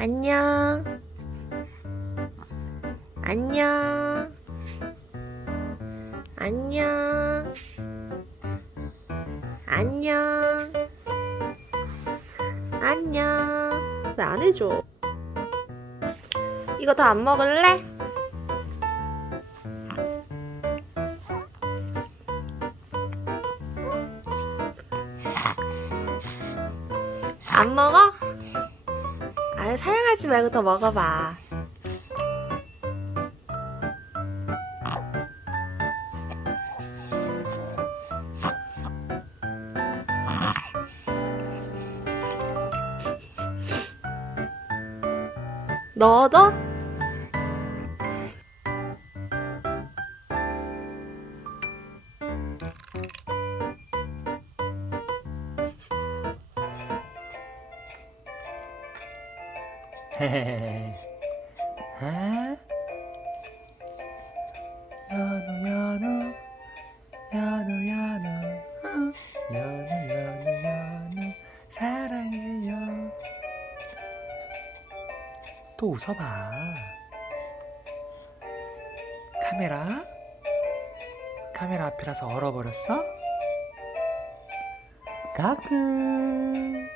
안녕. 안녕. 안녕. 안녕. 안녕. 왜 안 해줘? 이거 더 안 먹을래? 안 먹어? 아유, 사양하지 말고 더 먹어봐. 너도? 아? 연우 연우 연우 연우 어? 연우 연우 연우 사랑해요 또 웃어봐 카메라 카메라 앞이라서 얼어버렸어? 까꿍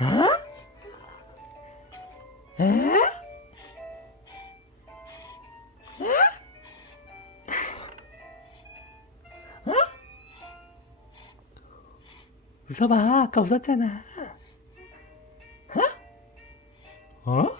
어? 에? 에? 어? 웃어봐. 아까 웃었잖아. 어? 어?